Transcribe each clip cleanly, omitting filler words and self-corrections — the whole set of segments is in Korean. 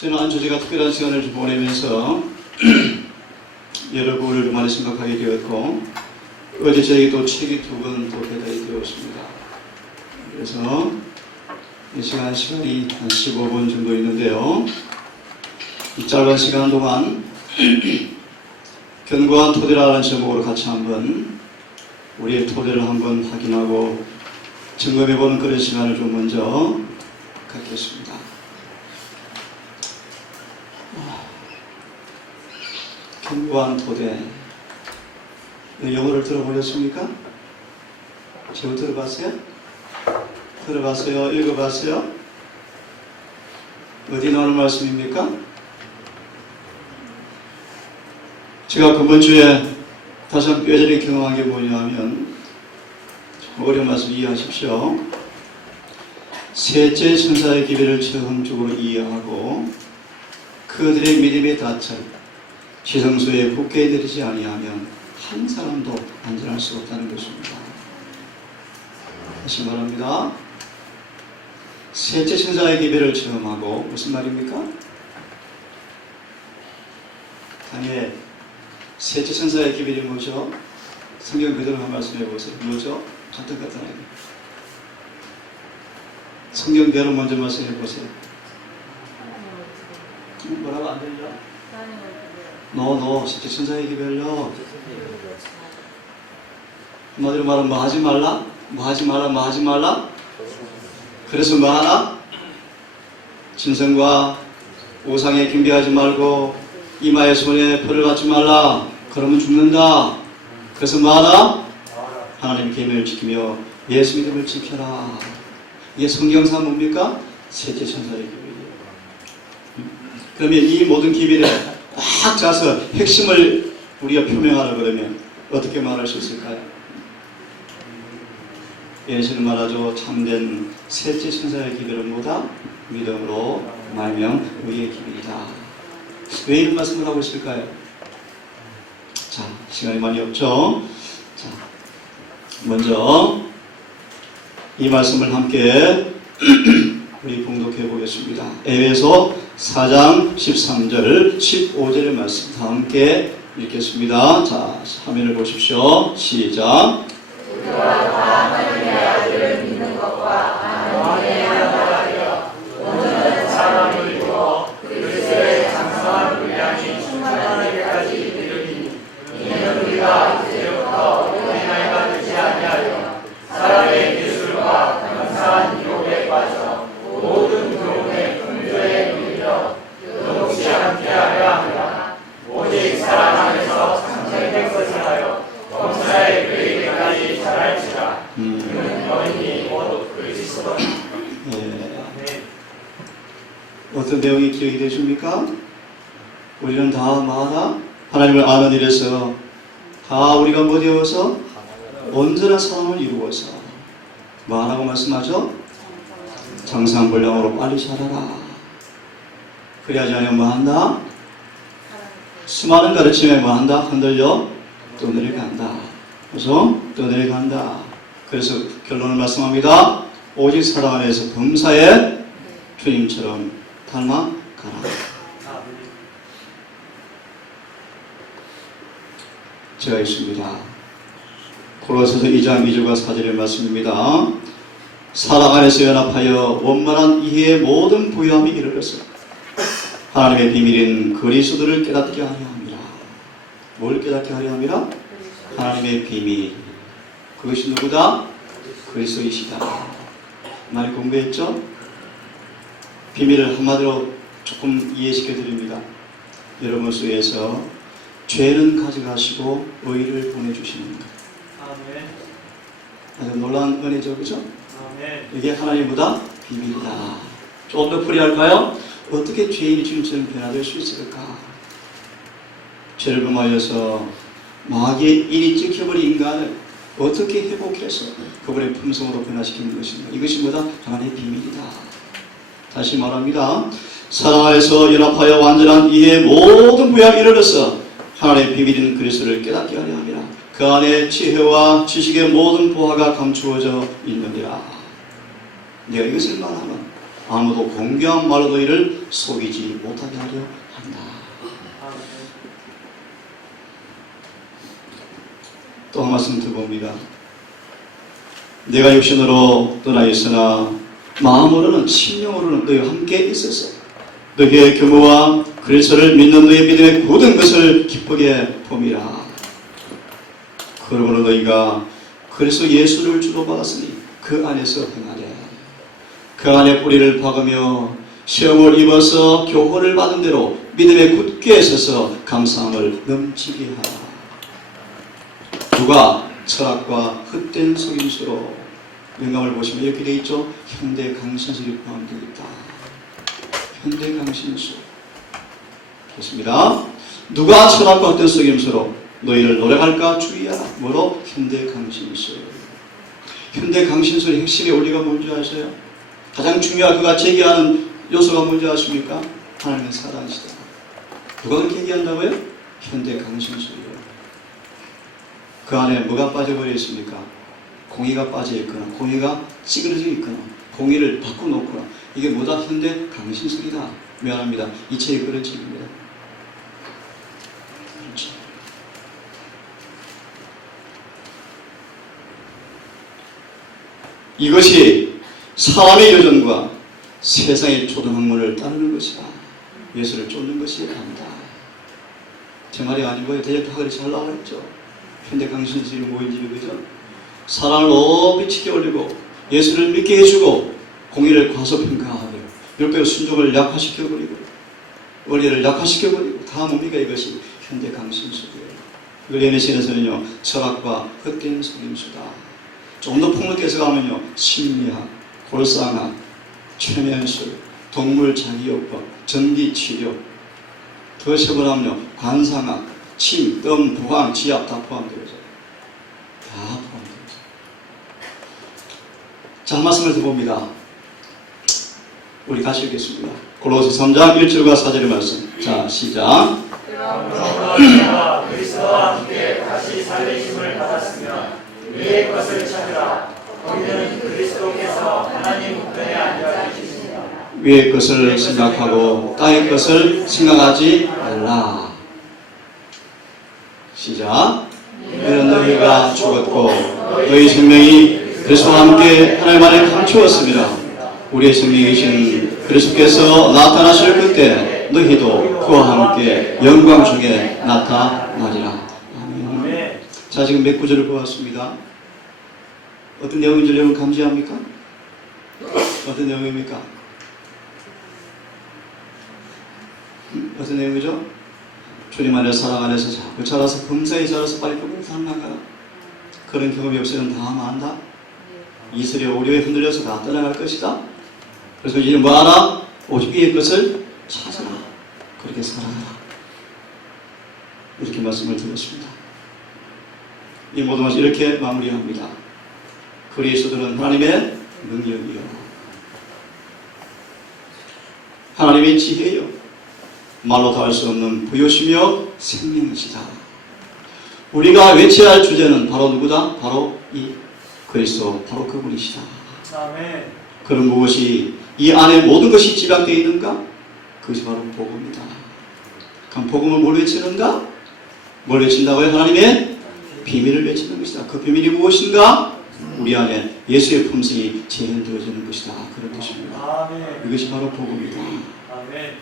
지난 주제가 특별한 시간을 좀 보내면서 여러 부분을 좀 많이 생각하게 되었고, 어제 저에게 또 책이 2권 또 배달이 되었습니다. 그래서 이 시간이 한 15분 정도 있는데요. 이 짧은 시간 동안 견고한 토대라는 제목으로 같이 한번 우리의 토대를 한번 확인하고 점검해보는 그런 시간을 좀 먼저 갖겠습니다. 견고한 토대. 영어를 들어보셨습니까? 제가 들어봤어요? 들어봤어요? 읽어봤어요? 어디 나오는 말씀입니까? 제가 이번 주에 다시 한번 뼈저리 경험한 게 뭐냐면, 어려운 말씀 이해하십시오. 셋째 천사의 기별을 처음적으로 이해하고 그들의 믿음의 닻을 지성소에 굳게 들이지 아니하면 한 사람도 안전할 수 없다는 것입니다. 다시 말합니다. 셋째 천사의 기별을 처음 하고, 무슨 말입니까? 다니엘, 셋째 천사의 기별이 뭐죠? 성경 그대로 한 말씀 해보세요. 뭐죠? 간단하게. 성경대로 먼저 말씀해보세요. 뭐라고 안 들려? 너 셋째 천사의 기별요. 한마디로 말하면 뭐 하지 말라? 뭐 하지 말라? 그래서 뭐 하나? 진성과 우상에 경배하지 말고 이마에 손에 표를 받지 말라. 그러면 죽는다. 그래서 뭐 하나? 하나님의 계명을 지키며 예수 믿음을 지켜라. 이게 성경상 뭡니까? 셋째 천사의 기별이에요. 그러면 이 모든 기별에 딱 짜서 핵심을 우리가 표명하라 그러면 어떻게 말할 수 있을까요? 예수는 말하죠. 참된 셋째 천사의 기별은 뭐다? 믿음으로 말하면 우리의 기별이다. 왜 이런 말씀을 하고 있을까요? 자, 시간이 많이 없죠? 자, 먼저 이 말씀을 함께 우리 봉독해 보겠습니다. 에베소 4장 13절 15절의 말씀 다 함께 읽겠습니다. 자, 화면을 보십시오. 시작. 우리가 다 하나님의 아들을 믿는 것과 하나님의 하나되어 온전한 사람을 이루어 그리스도의 장성한 분량이 충만하기까지 이르리니, 이는 우리가 이제부터 어린아이 나이가 되지 아니하여 사람의 기술과 감사한 유혹에 빠져 모든 교훈의 풍조에 밀려 도덕지 않게 하려 합니다. 오직 사랑 안에서 상생된 것을 하여 범사의 그에게까지 자랄지라. 그는 너희니 모두 그리스도니. 어떤 내용이 기억이 되십니까? 우리는 다 뭐하다? 하나님을 아는 일에서 다 우리가 뭐 되어서? 온전한 사랑을 이루어서 뭐하라고 말씀하죠? 장성한 분량으로 빨리 자라라. 그래야지 않으면 뭐한다? 수많은 가르침에 뭐한다? 흔들려 떠내려간다. 그래서 떠내려간다. 그래서 결론을 말씀합니다. 오직 사랑 안에서 범사에 주님처럼 닮아가라. 제가 있습니다. 골로새서 2장 2절과 4절의 말씀입니다. 사랑 안에서 연합하여 원만한 이해의 모든 부유함이 이르렀어 하나님의 비밀인 그리스도를 깨닫게 하려 합니다. 뭘 깨닫게 하려 합니다? 하나님의 비밀. 그것이 누구다? 그리스도이시다. 많이 공부했죠? 비밀을 한마디로 조금 이해시켜 드립니다. 여러분 속에서 죄는 가져가시고 의를 보내주시는 것. 아주 놀라운 은혜죠, 그죠? 이게 하나님보다 비밀이다. 좀 더 풀이할까요? 어떻게 죄인이 주님처럼 변화될 수 있을까? 죄를 범하여서 마귀의 인이 찍혀버린 인간을 어떻게 회복해서 그분의 품성으로 변화시키는 것인가? 이것이 뭐다? 하나님의 비밀이다. 다시 말합니다. 사랑 안에서 연합하여 완전한 이해의 모든 부양에 이르러서 하나님의 비밀인 그리스도를 깨닫게 하려 함이라. 그 안에 지혜와 지식의 모든 보화가 감추어져 있느니라. 내가 이것을 말하면 아무도 공교한 말로 너희를 속이지 못하게 하려 한다. 또 한 말씀 드립니다. 내가 육신으로 떠나 있으나 마음으로는 심령으로는 너희와 함께 있어서 너희의 교모와 그리스도를 믿는 너희의 믿음의 모든 것을 기쁘게 봄이라. 그러므로 너희가 그리스도 예수를 주로 받았으니 그 안에서 행하래. 그 안에 뿌리를 박으며 시험을 입어서 교훈을 받은 대로 믿음에 굳게 서서 감사함을 넘치게 하라. 누가 철학과 헛된 속임수로 영감을 보시면 이렇게 되어 있죠. 현대 강신술이 포함되어 있다. 현대 강신술. 좋습니다. 누가 철학과 헛된 속임수로 너희를 노력할까 주의하라. 뭐로? 현대 강신술. 현대 강신술의 핵심의 원리가 뭔지 아세요? 가장 중요한 그가 제기하는 요소가 뭔지 아십니까? 하나님의 사랑이시다. 누가 그렇게 얘기한다고요? 현대 강신술이요. 그 안에 뭐가 빠져버려 있습니까? 공의가 빠져 있거나 공의가 찌그러져 있거나 공의를 바꿔놓거나 이게 뭐다? 현대 강신술이다. 미안합니다. 이 책이 그런 책입니다. 그렇죠. 이것이 사람의 여정과 세상의 초등학문을 따르는 것이다. 예수를 쫓는 것이 아니다. 제 말이 아니고요. 대적 학을이 잘 나와 있죠. 현대 강신술이 뭐인지 그죠? 사람을 높이 치게 올리고 예수를 믿게 해주고 공의를 과소평가하고 이렇게 순종을 약화시켜버리고 원리를 약화시켜버리고 다 뭡니까? 이것이 현대 강신술이에요. 이걸 예내신에서는요 철학과 헛된 속임수다. 좀 더 폭넓게 가면요 심리학, 골상학, 최면술, 동물 자기요법, 전기치료, 더 세분하면요 관상학, 침, 뜸, 부항, 지압 다 포함되죠. 다 포함되죠. 자, 한 말씀을 더 봅니다. 우리 같이 읽겠습니다. 골로새 3장 1절과 4절의 말씀. 자, 시작. 너희가 그리스도와 함께 다시 살리심을 받았으면 위의 것을 찾으라. 거기는 그리스도께서 하나님 우편에 앉아 계십니다. 위의 것을 생각하고 땅의 것을 생각하지 말라. 시작. 이는 너희가 죽었고 너희 생명이 그리스도와 함께 하나님 안에 감추었습니다. 우리의 생명이신 그리스도께서 나타나실 그때 너희도 그와 함께 영광 중에 나타나리라. 아멘. 자, 지금 몇 구절을 보았습니다. 어떤 내용인지 여러분 감지합니까? 어떤 내용입니까? 어떤 내용이죠? 주님 안에 사랑 안에서 자꾸 자라서 범사에 자라서 빨리 끝을 살아나가라. 그런 경험이 없으면 다 안다. 이슬이 오류에 흔들려서 다 떠나갈 것이다. 그래서 이제 뭐 하라? 오직 위의 것을 찾아라. 그렇게 살아가라. 이렇게 말씀을 드렸습니다. 이 모든 것을 이렇게 마무리합니다. 그리스도는 하나님의 능력이요 하나님의 지혜요 말로 다 할 수 없는 부요시며 생명이시다. 우리가 외쳐야 할 주제는 바로 누구다? 바로 이 그리스도, 바로 그분이시다. 아멘. 그런 무엇이 이 안에 모든 것이 집약되어 있는가? 그것이 바로 복음이다. 그럼 복음을 뭘 외치는가? 뭘 외친다고요? 하나님의 비밀을 외치는 것이다. 그 비밀이 무엇인가? 우리 안에 예수의 품성이 재현되어지는 것이다. 그런 뜻입니다. 아멘. 이것이 바로 복음이다. 아멘.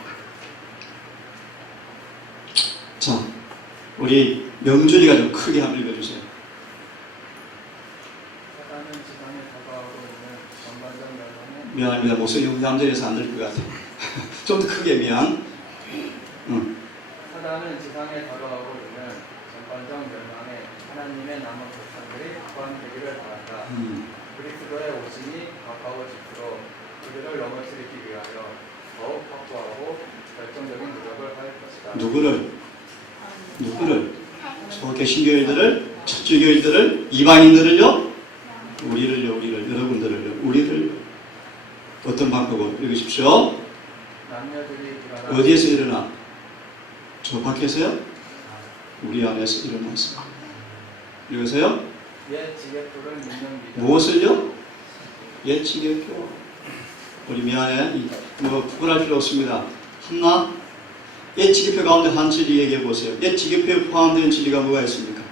자, 우리 명준이가 좀 크게 한번 읽어주세요. 미안합니다. 목소리 남자에서 안 들릴 것 같아요. 좀 더 크게 미안. 사단은 지상에 다가오고 있는 전반적 멸망에 하나님의 남은 백성들이 구원되기를 바란다. 그리스도의 오심이 가까워질수록 그들을 넘어뜨리기 위하여 더욱 확고하고 결정적인 노력을 할 것이다. 누구를? 저 개신교회들을, 첫주교회들을, 이방인들을요? 우리를, 여러분들을요? 우리를 어떤 방법으로 읽으십시오. 남녀들이 일어나 어디에서 일어나? 저 밖에서요? 우리 안에서 일어나서. 읽으세요? 옛 지객도를 믿는 믿음 무엇을요? 옛 지객교. 우리 미안해. 구분할 필요 없습니다. 하나, 옛 지계표 가운데 한 진리 얘기해 보세요. 옛 지계표에 포함된 진리가 뭐가 있습니까?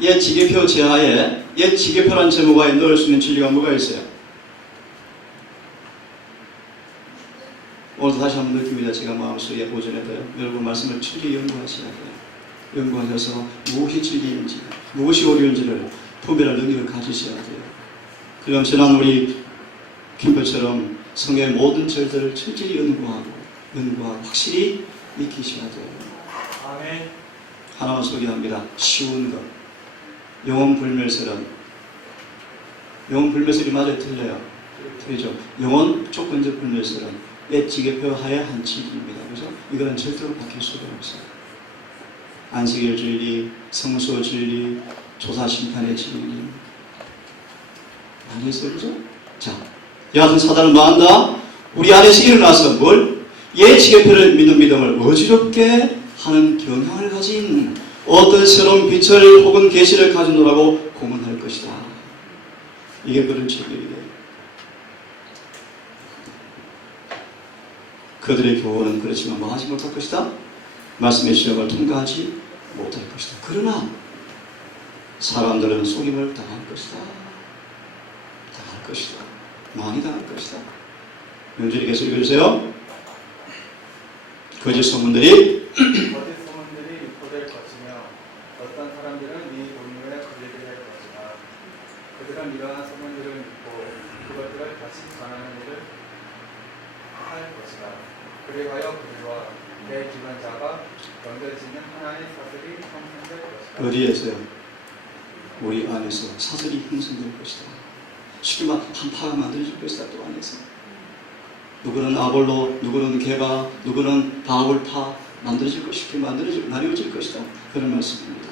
옛 지계표 제하에 옛 지계표라는 제목에 넣을 수 있는 진리가 뭐가 있어요? 오늘도 다시 한번 느낍니다. 제가 마음속에 오전에도요. 여러분 말씀을 철저히 연구하셔야 돼요. 연구하셔서 무엇이 진리인지, 무엇이 오류인지를 분별할 능력을 가지셔야 돼요. 그럼 지난 우리 김표처럼 성경의 모든 절들을 철저히 연구하고 확실히 익히셔야 돼요. 아멘. 하나만 소개합니다. 쉬운 것. 영혼 불멸설은 영혼 불멸설이 맞아요? 틀려요? 틀리죠. 영혼 조건적 불멸설은 옛 지계표 하에 한 진리입니다. 그래서 이거는 절대로 바뀔 수가 없어요. 안식일 진리, 성소 진리, 조사 심판의 진리 많이 있어요. 그죠? 자, 여하튼 사단은 뭐한다? 우리 안에서 일어나서 뭘? 옛 지계표를 믿는 믿음을 어지럽게 하는 경향을 가진 어떤 새로운 빛을 혹은 계시를 가지노라고 고문할 것이다. 이게 그런 책이에요. 그들의 교훈은 그렇지만 뭐 하지 못할 것이다? 말씀의 시험을 통과하지 못할 것이다. 그러나 사람들은 속임을 당할 것이다. 당할 것이다. 많이 당할 것이다. 명준이 계속 읽어주세요. 거짓 소문들이 유포될 것이며 어떤 사람들은 네 본문에 걸리게 할 것이다. 그들은 이러한 소문들을 믿고 그것들을 다시 전하는 일을 할 것이다. 그리하여 그들과 대기관자가 연결짓는 하나의 사슬이 형성될 것이다. 어디에서요? 우리 안에서 사슬이 형성될 것이다. 쉽게 말 한 파가 만들어질 것이다. 또 안에서 누구는 아볼로, 누구는 게바, 누구는 바울파 만들어질 것, 쉽게 나뉘어질 것이다. 그런 말씀입니다.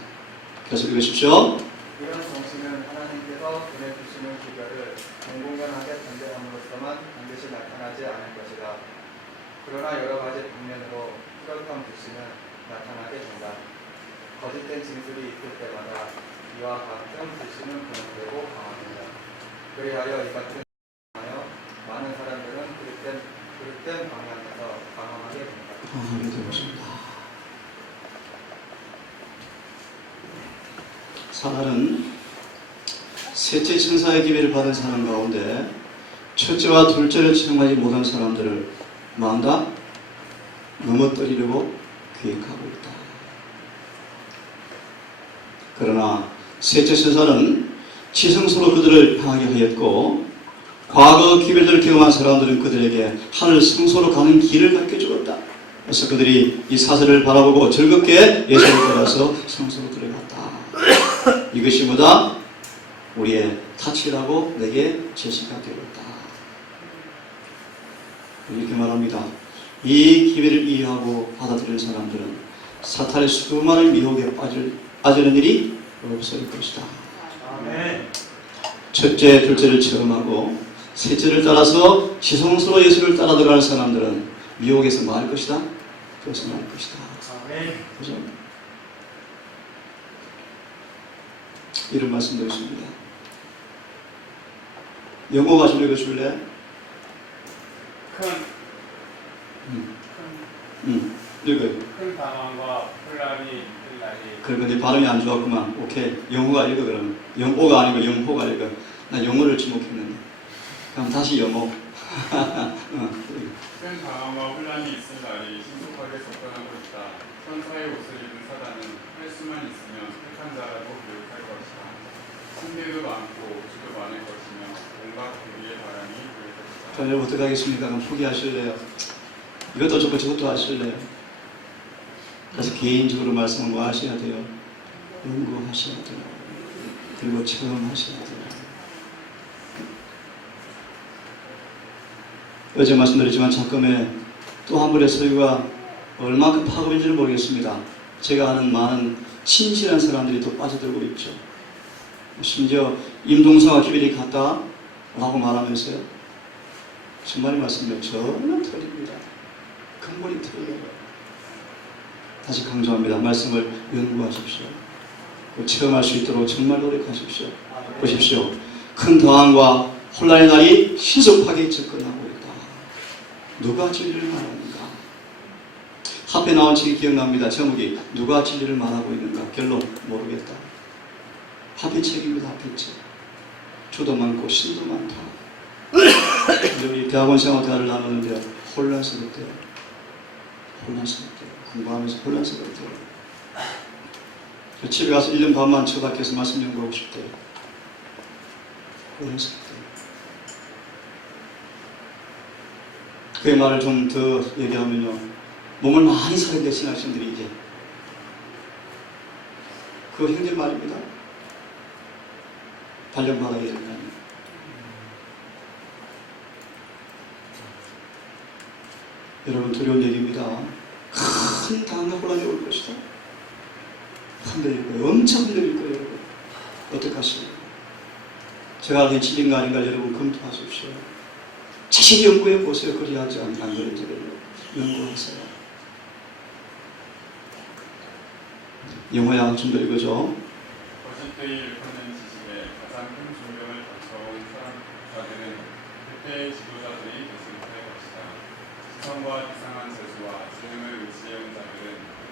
그래서 읽으십시오. 이런 정신은 하나님께서 보내주시는 기별을 공공연하게 전제함으로써만 반드시 나타나지 않을 것이다. 그러나 여러 가지 방면으로 뚜렷한 불신은 나타나게 된다. 거짓된 진술이 있을 때마다 이와 같은 불신은 변형되고 강화된다. 그리하여 이 같은 하여 많은 사람들은 그릇된 방향에서 방황하게 된다. 방황하게 되었습니다. 사단은 셋째 천사의 기회를 받은 사람 가운데 첫째와 둘째를 체험하지 못한 사람들을 뭐한다? 넘어뜨리려고 계획하고 있다. 그러나 셋째 천사는 지성소로 그들을 향하게 하였고 과거 기별들을 경험한 사람들은 그들에게 하늘 성소로 가는 길을 가르쳐 주었다. 그래서 그들이 이 사슬을 바라보고 즐겁게 예수를 따라서 성소로 들어갔다. 이것이 뭐다? 우리의 타치라고 내게 제시가 되었다. 이렇게 말합니다. 이 기회를 이해하고 받아들이는 사람들은 사탄의 수많은 미혹에 빠지는 일이 없을 것이다. 아멘. 첫째, 둘째를 체험하고 셋째를 따라서 지성소로 예수를 따라 들어가는 사람들은 미혹에서 뭐 할 것이다? 벗어날 것이다. 아멘. 그죠? 이런 말씀도 있습니다. 영어가 좀 읽어줄래? 읽어요. 큰 방황과 혼란이 있는 날이 그리고 내 발음이 안 좋았구만. 오케이. 영어가 읽어 그러면. 영어가 아니고 영호가 읽어. 나 영어를 지목했는데. 그럼 다시 영어. 큰 방황과 혼란이 있을 날이 신속하게 접근하고 있다. 천사의 옷을 입은 사단은 할 수만 있으면 택한 자라도 교육할 것이다. 신뢰도 많고 우주도 많을 것이며 온갖 불의의 바람이 불 것이다. 자, 여러분 어떻게 하겠습니까? 그럼 포기하실래요? 이것도 좋고 저것도 하실래요? 그래서 개인적으로 말씀을 뭐 하셔야 돼요? 연구하셔야 돼요. 그리고 체험하셔야 돼요. 어제 말씀드렸지만 작금에 또 한 분의 소유가 얼마큼 파급인지는 모르겠습니다. 제가 아는 많은 신실한 사람들이 또 빠져들고 있죠. 심지어 임동성과 기별이 같다 라고 말하면서요. 정말 말씀드려요. 전혀 틀립니다. 근본이 틀려요. 다시 강조합니다. 말씀을 연구하십시오. 체험할 수 있도록 정말 노력하십시오. 보십시오. 큰 당황과 혼란의 날이 신속하게 접근하고 있다. 누가 진리를 말하는가? 앞에 나온 책이 기억납니다. 제목이 누가 진리를 말하고 있는가? 결론 모르겠다. 앞에 책입니다. 앞에 책. 주도 많고 신도 많다. 우리 대학원 생활 대화를 나누는데 혼란스럽대요. 혼란스럽대요. 공부하면서 혼란스럽대요. 집에 가서 1년 반만 쳐박혀서 말씀 연구하고 싶대요. 혼란스럽대요. 그 말을 좀 더 얘기하면요. 몸을 많이 사게 되신 학생들이 이제 그 형제 말입니다. 발령받아야 될 거 아니에요. 여러분 두려운 얘기입니다. 큰 당과 혼란이 올 것이다. 흔들릴 거예요. 엄청 흔들릴 거예요. 여러분. 어떡하십니까? 제가 하는 진리인가 아닌가 여러분 검토하십시오. 자신이 연구해 보세요. 그리하지 않는 그런지를 연구하세요. 영어야 좀 더 읽어줘. 거짓되이 일컫는 지식에 가장 큰 존경을 거쳐온 사람들은 그때의 지도자들이 되지 못할 것이다. 지성과 이상한 재주와 지능을 의지해온 자들은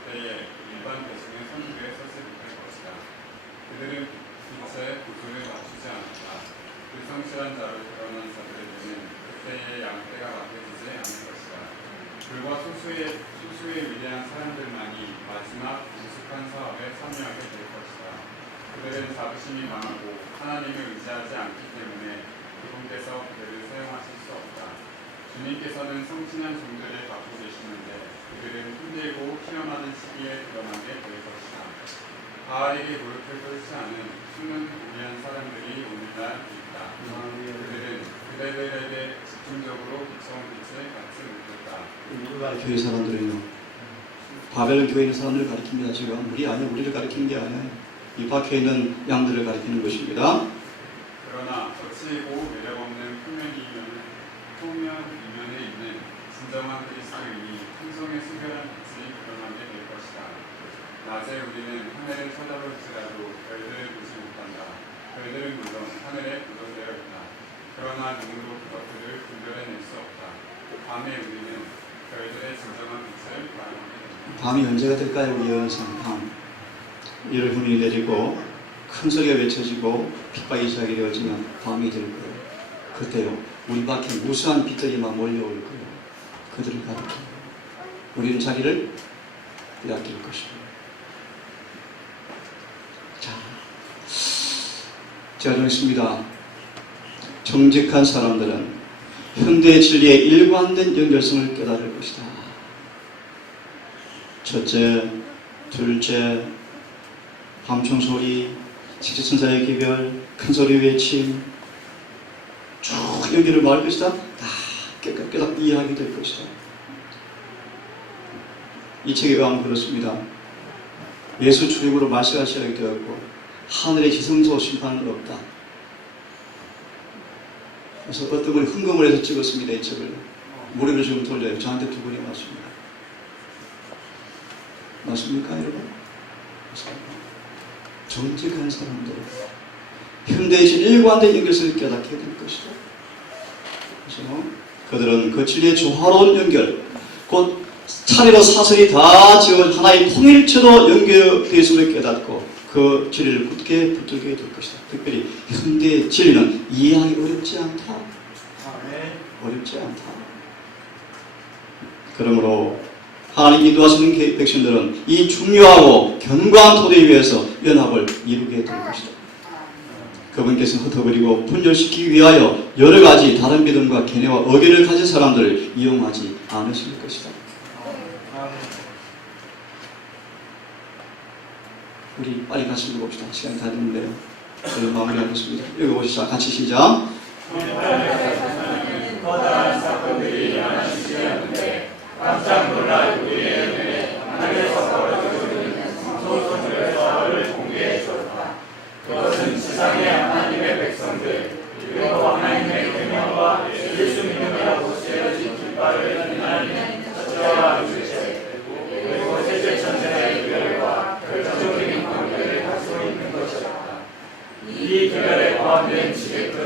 그때의 일반 대중의 선두에 서지 못할 것이다. 그들은 빛의 구조를 맞추지 않았다. 불성실한 자로 드러난 자들에게는 그때의 양떼가 맡겨지지 않을 것이다. 불과 소수의 위대한 사람들만이 마지막 미숙한 사업에 참여하게 될 것이다. 그들은 자부심이 강하고 하나님을 의지하지 않기 때문에 그분께서 그들을 사용하실 수 없다. 주님께서는 성신한 종들을 갖고 계시는데 그들은 힘들고 시험하는 시기에 드러나게 될 것이다. 바알에게 무릎을 꿇지 않은 수는 우매한 사람들이 오늘날 있다. 그들은 그대들에게 집중적으로 비춰온 빛을 갖지 못했다. 교회 사람들은요. 바벨론 교회 있는 사람들을 가리킵니다. 지금 우리를 가리키는 게 아니에요. 이 밖에 있는 양들을 가리키는 것입니다. 그러나 거칠고 매력없는 표면 이면에 있는 진정한 그리스도인이 풍성의 수결한 빛이 드러나게 될 것이다. 낮에 우리는 하늘을 쳐다볼지라도 별들을 보지 못한다. 별들은 물론 하늘에 구성되어 있다. 그러나 눈으로 그것들을 분별해낼 수 없다. 밤에 우리는 별들의 진정한 빛을 발견하게 된다. 밤이 언제가 될까요? 우리 예언상 밤. 이를 hun이 내리고 큰 소리가 외쳐지고 핍박이 시작이 되어지면 밤이 될 거예요. 그때요. 우리 밖에 무수한 빛들이 막 몰려올 거예요. 그들을 가리켜. 우리는 자기를 빼앗길 것입니다. 자, 제가 정했습니다. 정직한 사람들은 현대의 진리의 일관된 연결성을 깨달을 것이다. 첫째, 둘째, 밤총소리, 직지천사의 기별, 큰소리 외침 쭉 연결을 말할 것이다. 다 깨닫게 이해하게 될 것이다. 이 책에 의하면 그렇습니다. 예수 출입으로 말세가 시작이 되었고 하늘의 지성소 심판은 없다. 그래서 어떤 분이 흥금을 해서 찍었습니다. 이 책을. 무료로 지금 돌려요. 저한테 두 분이 왔습니다. 맞습니까 여러분? 정직한 사람들 현대의 일관된 연결성을 깨닫게 될 것이다. 그래서 그들은 그 진리의 조화로운 연결 곧 차례로 사설이 다 지금 하나의 통일체로 연결되어 있음을 깨닫고 그 진리를 굳게 붙들게 될 것이다. 특별히 현대의 진리는 이해하기 어렵지 않다. 어렵지 않다. 그러므로 하나님 인도하시는 백성들은 이 중요하고 견고한 토대 위에서 연합을 이루게 될 것이다. 그분께서는 흩어버리고 분열시키기 위하여 여러 가지 다른 믿음과 견해와 어기를 가진 사람들을 이용하지 않으실 것이다. 우리 빨리 같이 읽어봅시다. 시간이 다 됐는데요. 저희 마무리하겠습니다. 읽어보시죠. 같이 시작. 거대한 사건들이 일어나지 않는데 깜짝 놀랄 우리의 눈에 하늘에서 벌어지고 있는 소소들의 사활을 공개해 주었다. 그것은 지상의 하나님의 백성들 그리고 하나님의 계명과 예수 믿음이라고 쓰여진 깃발을 하나님 첫째와 둘째 그리고 셋째 천사의 기별과 결정적인 관계를 가지고 있는 것이었다. 이 기별에 포함된 지혜들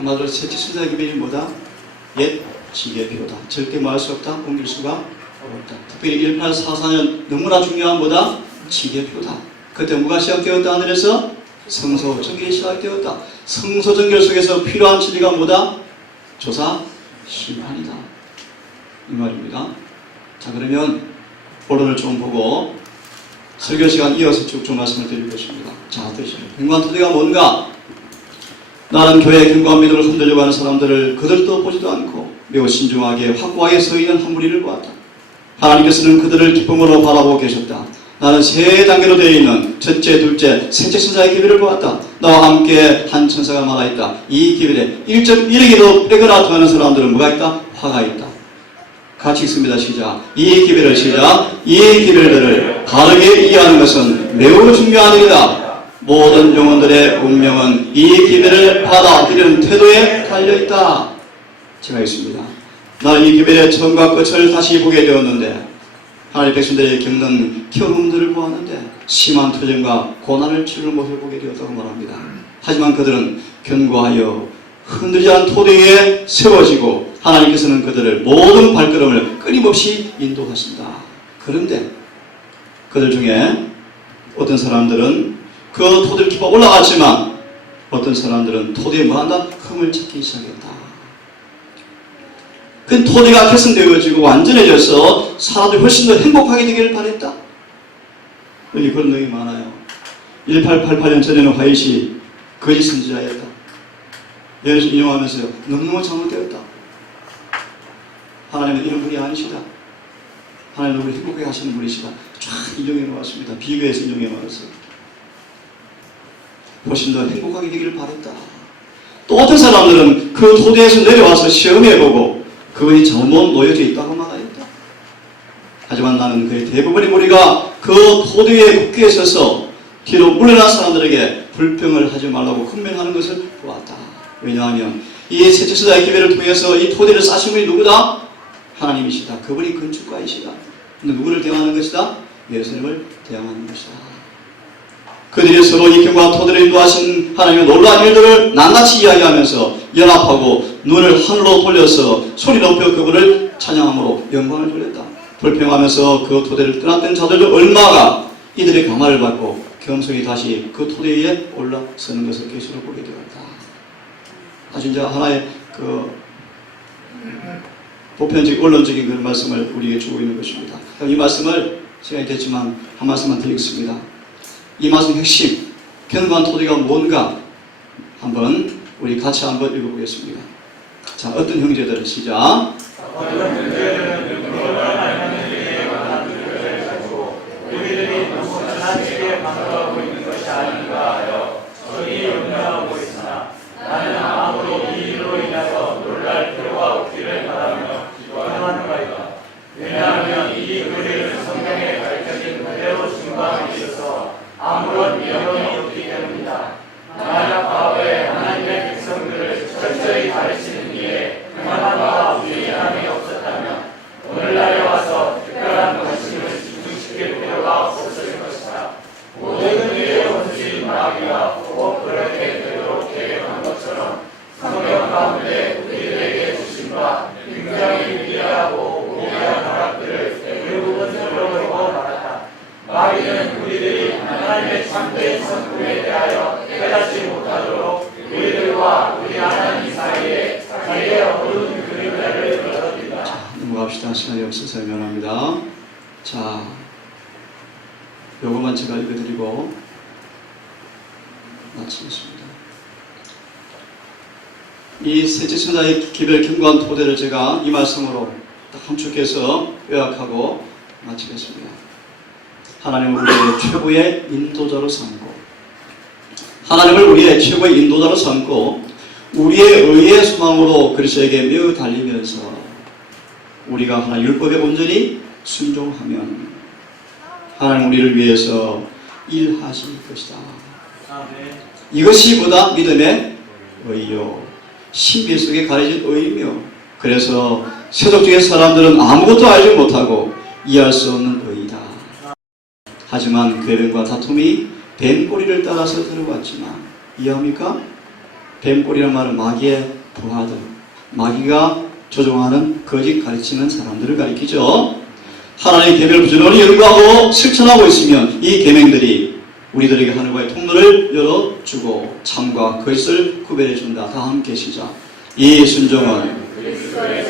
한마디로 셋째 천사의 기별이 뭐다? 옛 지계표다. 절대 뭐 할 수 없다. 옮길 수가 없다. 특별히 1844년 너무나 중요한 뭐다? 지계표다. 그때 뭐가 시작되었다? 하늘에서 성소정결이 시작되었다. 성소정결 속에서 필요한 진리가 뭐다? 조사 심판이다. 이 말입니다. 자, 그러면 본론을 좀 보고 설교 시간 이어서 쭉 말씀을 드릴 것입니다. 자, 드시죠. 경관 토대가 뭔가? 나는 교회의 경관 믿음을 흔들려고 하는 사람들을 그들도 보지도 않고 매우 신중하게 확고하게 서 있는 한 무리를 보았다. 하나님께서는 그들을 기쁨으로 바라보고 계셨다. 나는 세 단계로 되어 있는 첫째, 둘째, 셋째 천사의 기별을 보았다. 나와 함께 한 천사가 막아 있다. 이 기별에 1.1에게도 빼거나 더하는 사람들은 뭐가 있다? 화가 있다. 같이 읽습니다. 시작. 이 기별을 시작. 이 기별들을 바르게 이해하는 것은 매우 중요한 일이다. 모든 영혼들의 운명은 이 기별을 받아들이는 태도에 달려있다. 제가 읽습니다. 나는 이 기별의 처음과 끝을 다시 보게 되었는데 하나님의 백성들이 겪는 경험들을 보았는데 심한 투쟁과 고난을 치르는 모습을 보게 되었다고 말합니다. 하지만 그들은 견고하여 흔들리지 않은 토대 위에 세워지고 하나님께서는 그들을 모든 발걸음을 끊임없이 인도하신다. 그런데 그들 중에 어떤 사람들은 그 토대를 깊어 올라갔지만 어떤 사람들은 토대에 뭐한다? 흠을 찾기 시작했다. 그 토대가 개선되어지고 완전해져서 사람들이 훨씬 더 행복하게 되기를 바랬다. 여기 그런 내용이 많아요. 1888년 전에는 화이시 거짓 선지자였다. 여기서 인용하면서요. 너무너무 잘못되었다. 하나님은 이런 분이 아니시다. 하나님은 우리 행복하게 하시는 분이시다. 쫙 인용해 놓았습니다. 비교해서 인용해 놓았어요. 훨씬 더 행복하게 되기를 바랬다. 또 어떤 사람들은 그 토대에서 내려와서 시험해보고 그것이 잘못 놓여져 있다고 말하였다. 하지만 나는 그의 대부분의 무리가 그 토대 위에 굳게 서서 뒤로 물러난 사람들에게 불평을 하지 말라고 권면하는 것을 보았다. 왜냐하면 이 셋째 천사의 기별을 통해서 이 토대를 쌓으신 분이 누구다? 하나님이시다. 그분이 건축가이시다. 근데 누구를 대항하는 것이다? 예수님을 대항하는 것이다. 그들이 서로 이 경과 토대를 인도하신 하나님의 놀라운 일들을 낱낱이 이야기하면서 연합하고 눈을 하늘로 돌려서 소리 높여 그분을 찬양함으로 영광을 돌렸다. 불평하면서 그 토대를 떠났던 자들도 얼마가 이들의 감화를 받고 겸손히 다시 그 토대 위에 올라서는 것을 계시로 보게 되었다. 아주 이제 하나의 그 보편적 원론적인 그런 말씀을 우리에게 주고 있는 것입니다. 이 말씀을 시간이 됐지만 한 말씀만 드리겠습니다. 이 말씀 핵심, 견고한 토대가 뭔가 한번 우리 같이 한번 읽어보겠습니다. 자, 어떤 형제들은 시작. 우리들이 너무 지나치게 반가워하고 있는 것이 아닌가 하여 저희 염려하고 있으나 나는 아무도 이 일로 인해서 놀랄 필요가 없기를 바라며 기도하는 바이다. 왜냐하면 이 글을 성경에 밝혀진 그대로 순종함에 있어서 아무런 위험이 없기 때문이다. 만약 과거에 하나님의 백성들을 철저히 가르치는 일에 그만함과 유의함이 없었다면 오늘날에 와서 특별한 관심을 집중시킬 필요가 없었을 것이다. 모든 일의 원수인 마귀가 꼭 그렇게 되도록 계획한 것처럼 성경 가운데 우리들에게 주신 바 굉장히 위대하고 고귀한 허락들을 대부분 들어버리고 말았다. 마귀는 우리들이 하나님의 참된 성품에 대하여 깨닫지 못하도록 우리들과 우리 하나님 사이에 자기의 어두운 그림자를 걸어둔다. 넘어갑시다. 시간이 없어서 미안합니다. 자, 요것만 제가 읽어드리고 마치겠습니다. 이 셋째 천사의 기별 견고한 토대를 제가 이 말씀으로 딱 함축해서 요약하고 마치겠습니다. 하나님을 우리의 최고의 인도자로 삼고 하나님을 우리의 최고의 인도자로 삼고 우리의 의의 소망으로 그리스도에게 매우 달리면서 우리가 하나님 율법에 온전히 순종하면 하나님 우리를 위해서 일하실 것이다. 이것이 보다 믿음의 의요 신비 속에 가려진 의이며 그래서 세속적인 사람들은 아무것도 알지 못하고 이해할 수 없는 의이다. 하지만 괴변과 다툼이 뱀꼬리를 따라서 들어왔지만 이해합니까? 뱀꼬리란 말은 마귀의 부하들, 마귀가 조종하는 거짓 가르치는 사람들을 가리키죠. 하나님의 계명을 부지런히 연구하고 실천하고 있으면 이 계명들이 우리들에게 하늘과의 통로를 열어주고 참과 거짓을 구별해준다. 다 함께 시작. 이 순종은 우리들의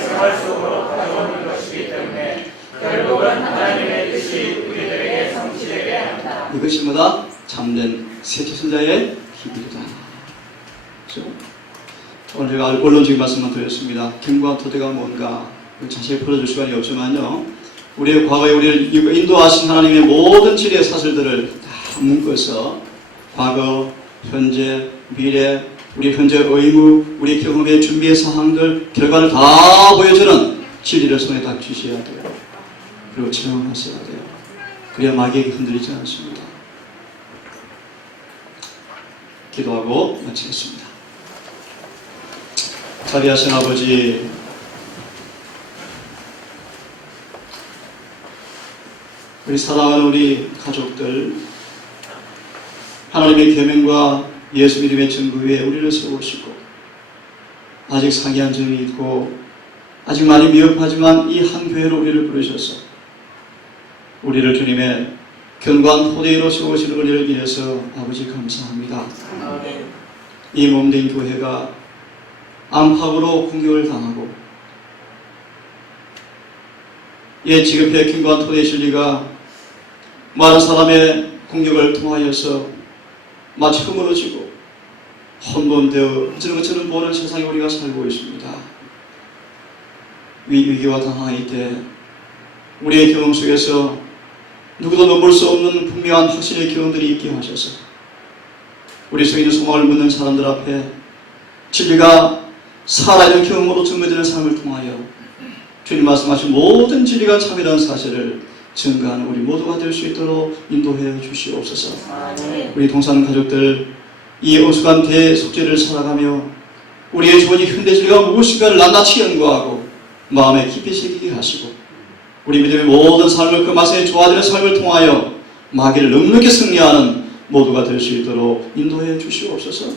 생활 속으로 가져오는 것이기 때문에 결국은 하나님의 뜻이 우리들에게 성취되게 한다. 이것이 뭐다? 참된 세치선자의 힘이다. 그렇죠? 오늘 제가 언론적인 말씀만 드렸습니다. 경과 토대가 뭔가 자세히 풀어줄 시간이 없지만요. 우리의 과거에 우리를 인도하신 하나님의 모든 진리의 사실들을 다 묶어서 과거, 현재, 미래, 우리 현재 의무, 우리 경험의 준비의 사항들, 결과를 다 보여주는 진리를 손에 딱 쥐셔야 돼요. 그리고 체험하셔야 돼요. 그래야 마귀에게 흔들리지 않습니다. 기도하고 마치겠습니다. 자비하신 아버지, 우리 사랑하는 우리 가족들, 하나님의 계명과 예수 믿음의 증거 위에 우리를 세우시고 아직 상이한 점이 있고 아직 많이 미흡하지만 이 한 교회로 우리를 부르셔서 우리를 주님의 견고한 토대로 세우시는 은혜를 인해서 아버지 감사합니다. 이 몸된 교회가 안팎으로 공격을 당하고 지급의 견고한 토대의 진리가 많은 사람의 공격을 통하여서 마치 허물어지고 혼돈되어 저는 보는 세상에 우리가 살고 있습니다. 위기와 당황할 때 우리의 경험 속에서 누구도 넘볼 수 없는 분명한 확신의 경험들이 있게 하셔서 우리 속에 있는 소망을 묻는 사람들 앞에 진리가 살아있는 경험으로 증거되는 삶을 통하여 주님 말씀하신 모든 진리가 참이라는 사실을 증거하는 우리 모두가 될 수 있도록 인도해 주시옵소서. 우리 동산 가족들 이 어수간 대속죄를 살아가며 우리의 주어진 현대진리가 무엇인가를 낱낱이 연구하고 마음에 깊이 새기게 하시고 우리 믿음의 모든 삶을 그 말씀에 조화되는 삶을 통하여 마귀를 넉넉히 승리하는 모두가 될 수 있도록 인도해 주시옵소서.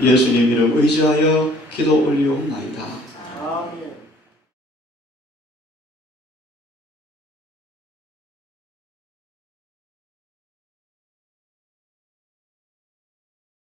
예수님 이름 의지하여 기도 올리옵나이다.